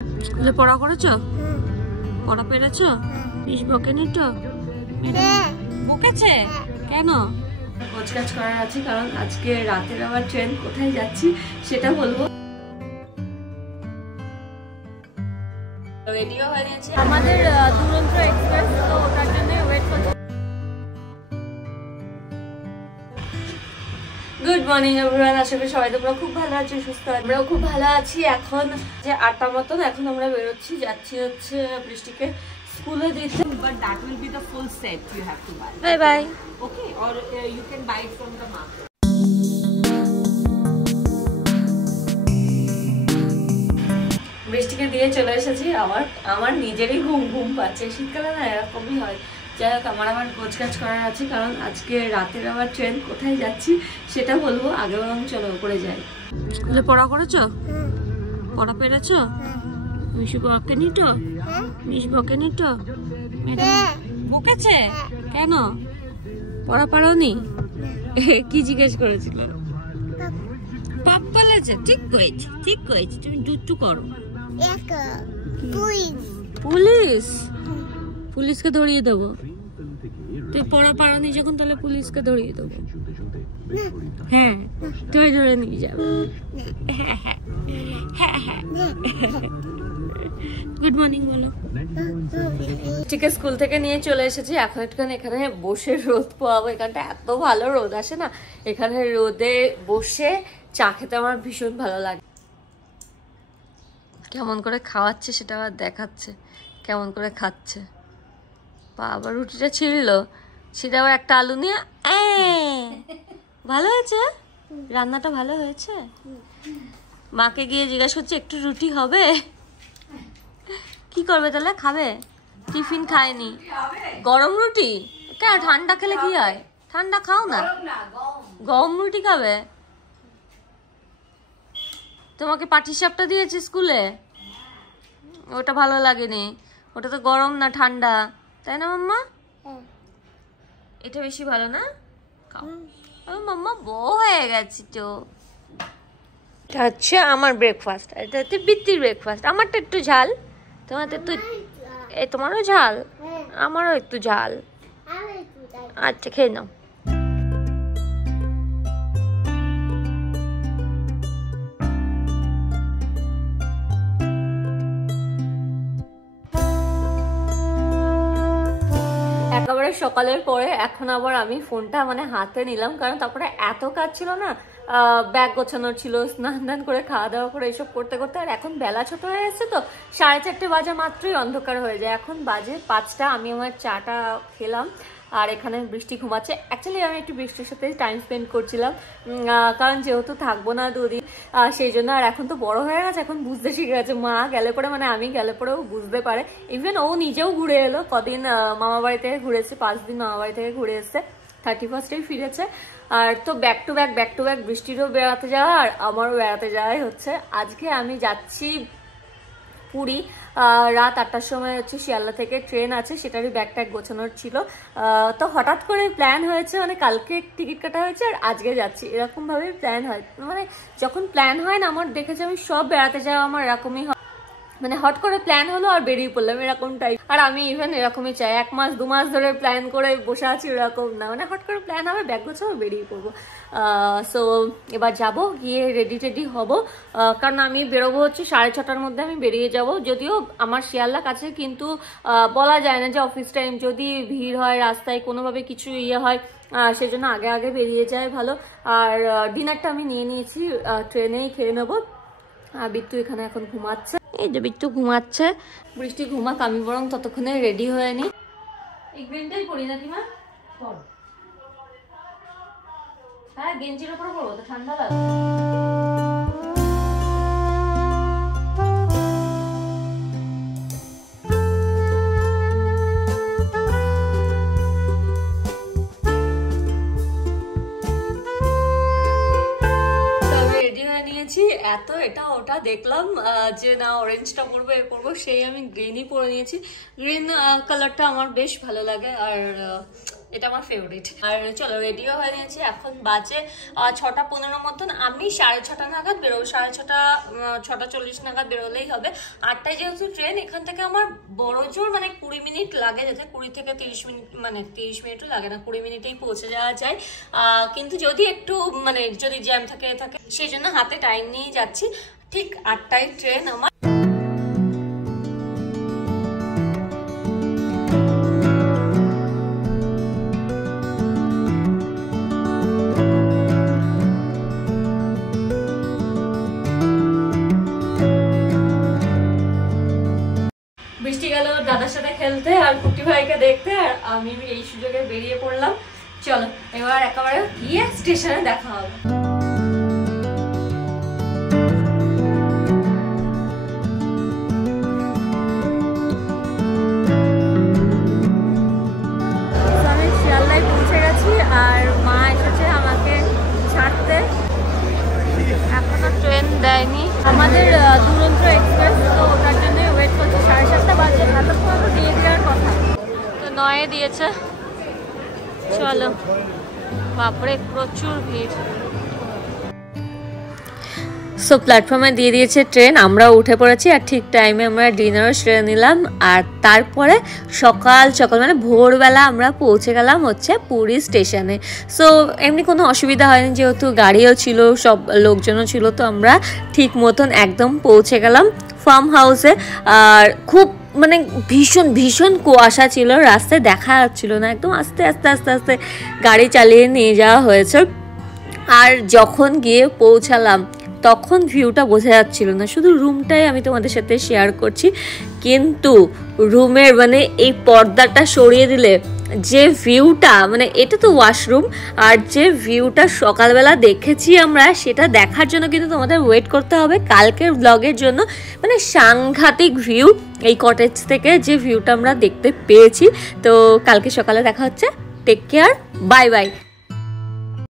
স্কুলে পড়া করেছো? পড়া পেরেছো? মিস বকেনি তো? বকেছে কেন? কাজ করার আছে, কারণ আজকে রাতের আবার ট্রেন, কোথায় যাচ্ছি সেটা বলবো। রেডিও হয়ে গেছে আমাদের দুরন্ত এক্সপ্রেস, তো ওটার জন্য ওয়েট করছি। গুড মর্নিং এভরিওয়ান, আশা করি সবাই তোমরা খুব ভালো আছো, সুস্থ। আমরাও খুব ভালো আছি। এখন যে 8টার মতন, এখন আমরা বেরোচ্ছি, যাচ্ছি হচ্ছে বৃষ্টিকে স্কুলে দিতে। But that will be the full set you have to buy. Bye bye. Okay, or you can buy it from the market. বৃষ্টিকে দিয়ে চলে এসেছি। আমার নিজেরই ঘুম ঘুম পাচ্ছে। শীতকালে না এরকমই হয়। যাই হোক, আমার কাজ করার আছে, কারণ আজকে রাতের আবার ট্রেন, কোথায় যাচ্ছি সেটা বলবো। আগে বরং চলো করে যাই। স্কুলে পড়া করেছো? পড়া পেরেছো? মিস বকেনি তো? মিস বকেনি তো? বকেছে কেন? পড়া পারোনি? কি জিজ্ঞেস করেছিল? পাপ বলেছে। ঠিক করেছি, ঠিক করেছি। তুমি দুটু করো। পুলিশ? পুলিশকে ধরিয়ে দেবো? তুই পড়া পারোনি যখন, তাহলে পুলিশকে ধরিয়ে দেবো। হ্যাঁ, তুই ধরে নিয়ে যাবে। হ্যাঁ হ্যাঁ হ্যাঁ হ্যাঁ। গুড মর্নিং বলো। ঠিক আছে, স্কুল থেকে নিয়ে চলে এসেছি। এখন একটুখানি এখানে বসে রোদ পোয়াবো। এখানটা এত ভালো রোদ আসে না, এখানে রোদে বসে চা খেতে আমার ভীষণ ভালো লাগে। কেমন করে খাওয়াচ্ছে সেটা আবার দেখাচ্ছে, কেমন করে খাচ্ছে। বাবা, রুটিটা ছিঁড়লো, ছিঁড়ে আবার একটা আলু নিয়ে। ভালো হয়েছে, রান্নাটা ভালো হয়েছে। মাকে গিয়ে জিজ্ঞাসা করছে একটু রুটি হবে। কি করবে তাহলে? খাবে? টিফিন খায়নি, গরম রুটি। কেন, ঠান্ডা খেলে কি হয়? ঠান্ডা খাও না, গরম রুটি খাবে। তোমাকে পাটিসাপটা দিয়েছে স্কুলে, ওটা ভালো লাগেনি। ওটা তো গরম না, ঠান্ডা, তাই না মাম্মা? এটা বেশি ভালো না? খাও। মাম্মা বউ হয়ে গেছি তো। আচ্ছা, আমার ব্রেকফাস্ট, এটা হচ্ছে বৃত্তির ব্রেকফাস্ট। আমারটা একটু ঝাল, তোমাদের একটু, তোমারও ঝাল, আমারও একটু ঝাল। আচ্ছা, খেয়ে নাও। একেবারে সকালের পরে এখন আবার আমি ফোনটা হাতে নিলাম, কারণ তারপরে এত কাজ ছিল না, ব্যাগ গোছানোর ছিল, স্নান দান করে খাওয়া দাওয়া করে এসব করতে করতে। আর এখন বেলা ছোট হয়ে এসছে তো, 4:30 বাজা মাত্রই অন্ধকার হয়ে যায়। এখন বাজে 5টা, আমি আমার চাটা খেলাম, আর এখানে বৃষ্টি ঘুমাচ্ছে। অ্যাকচুয়ালি আমি একটু বৃষ্টির সাথে টাইম স্পেন্ড করছিলাম, কারণ যেহেতু থাকবো না 2 দিন, সেই জন্য। আর এখন তো বড় হয়ে গেছে, এখন বুঝতে শিখে গেছে। মা গেলে পরে, আমি গেলে পরেও বুঝতে পারে। ইভেন ও নিজেও ঘুরে এলো, কদিন মামা বাড়ি থেকে ঘুরেছে, 5 দিন মামা বাড়ি থেকে ঘুরে এসছে, 31স্টেই ফিরেছে। আর তো ব্যাক টু ব্যাক বৃষ্টিরও বেড়াতে যাওয়া আর আমারও বেড়াতে যাওয়াই হচ্ছে। আজকে আমি যাচ্ছি পুরী। রাত 8টার সময় হচ্ছে শিয়ালদা থেকে ট্রেন আছে, সেটারই ব্যাগ ট্যাগ গোছানোর ছিল। তো হঠাৎ করে প্ল্যান হয়েছে, কালকে টিকিট কাটা হয়েছে আর আজকে যাচ্ছি, এরকম ভাবে প্ল্যান হয়। যখন প্ল্যান হয় না, আমার দেখেছি আমি সব বেড়াতে যাওয়া আমার এরকমই হয়, হট করে প্ল্যান হলো আর বেরিয়ে পড়লাম, এরকম টাইপ। আর আমি ইভেন এরকমই চাই, 1 মাস 2 মাস ধরে প্ল্যান করে বসে আছি, এরকম না। হট করে প্ল্যান হবে, ব্যাগ গোছাবো, বেরিয়ে পড়বো। সো এবার যাবো, গিয়ে রেডি টেডি হবো, কারণ আমি বেরোবো হচ্ছে 6:30টার মধ্যে আমি বেরিয়ে যাব। যদিও আমার শিয়ালদা কাছে, কিন্তু বলা যায় না যে অফিস টাইম, যদি ভিড় হয় রাস্তায়, কোনোভাবে কিছু হয়, সেজন্য আগে আগে বেরিয়ে যায় ভালো। আর ডিনারটা আমি নিয়ে নিয়েছি, ট্রেনেই খেয়ে নেবো। আর বিট্টু এখানে এখন ঘুমাচ্ছে, এই যে বিট্টু ঘুমাচ্ছে। বৃষ্টি ঘুমাক, আমি বরং ততক্ষণে রেডি হয়ে নি। এই গেঞ্জিটাই পরি নাকি মা? হ্যাঁ, গেঞ্জির উপরে পরবো তো, ঠান্ডা লাগবে। এত এটা ওটা দেখলাম যে না অরেঞ্জটা পরবো, এ পরবো, সেই আমি গ্রিনই পরে নিয়েছি। গ্রিন কালারটা আমার বেশ ভালো লাগে। আর এটা আমার ফেভারিট। আর চলো রেডিও হয়ে নিয়েছি, এখন বাজে 6:15 মতন। আমি 6:30 নাগাদ বেরোবো, 6:40 নাগাদ বেরোলেই হবে। 8টায় যেহেতু ট্রেন, এখান থেকে আমার বড় জোর মানে 20 মিনিট লাগে যেতে, 20 থেকে 30 মিনিট, মানে 30 মিনিটও লাগে না, 20 মিনিটেই পৌঁছে যাওয়া যায়। কিন্তু যদি একটু মানে যদি জ্যাম থাকে সেই জন্য হাতে টাইম নিয়ে যাচ্ছি। ঠিক 8টায় ট্রেন আমার। বৃষ্টি গেল দাদার সাথে খেলতে আর কুটি ভাইকে দেখতে, আর আমি এই সুযোগে বেরিয়ে পড়লাম। চলো এবার একেবারে গিয়ে স্টেশনে দেখা হবে। আমি শিয়ালদায় পৌঁছে গেছি আর মা এসেছে আমাকে ছাড়তে। এখনো ট্রেন দেয়নি আমাদের, দুরন্ত এক্সপ্রেস, তো ওটার জন্য ওয়েট করছি। 7:30 বাজে, এতক্ষণ তো দিয়ে দেওয়ার কথা, তো 9-এ দিয়েছে। চলো, বাপরে প্রচুর ভিড়। সো প্ল্যাটফর্মে দিয়ে দিয়েছে ট্রেন, আমরা উঠে পড়েছি আর ঠিক টাইমে আমরা ডিনারও সেরে নিলাম। আর তারপরে সকাল সকাল মানে ভোরবেলা আমরা পৌঁছে গেলাম হচ্ছে পুরী স্টেশনে। সো এমনি কোনো অসুবিধা হয়নি, যেহেতু গাড়িও ছিল, সব লোকজনও ছিল, তো আমরা ঠিক মতন একদম পৌঁছে গেলাম ফার্ম হাউসে। আর খুব মানে ভীষণ ভীষণ কুয়াশা ছিল, রাস্তায় দেখা যাচ্ছিল না, একদম আস্তে আস্তে আস্তে আস্তে গাড়ি চালিয়ে নিয়ে যাওয়া হয়েছে। আর যখন গিয়ে পৌঁছালাম তখন ভিউটা বোঝা যাচ্ছিল না, শুধু রুমটাই আমি তোমাদের সাথে শেয়ার করছি। কিন্তু রুমের মানে এই পর্দাটা সরিয়ে দিলে যে ভিউটা, মানে এটা তো ওয়াশরুম, আর যে ভিউটা সকালবেলা দেখেছি আমরা, সেটা দেখার জন্য কিন্তু তোমাদের ওয়েট করতে হবে কালকের ব্লগের জন্য। মানে সাংঘাতিক ভিউ এই কটেজ থেকে, যে ভিউটা আমরা দেখতে পেয়েছি। তো কালকে সকালে দেখা হচ্ছে। Take care, bye by.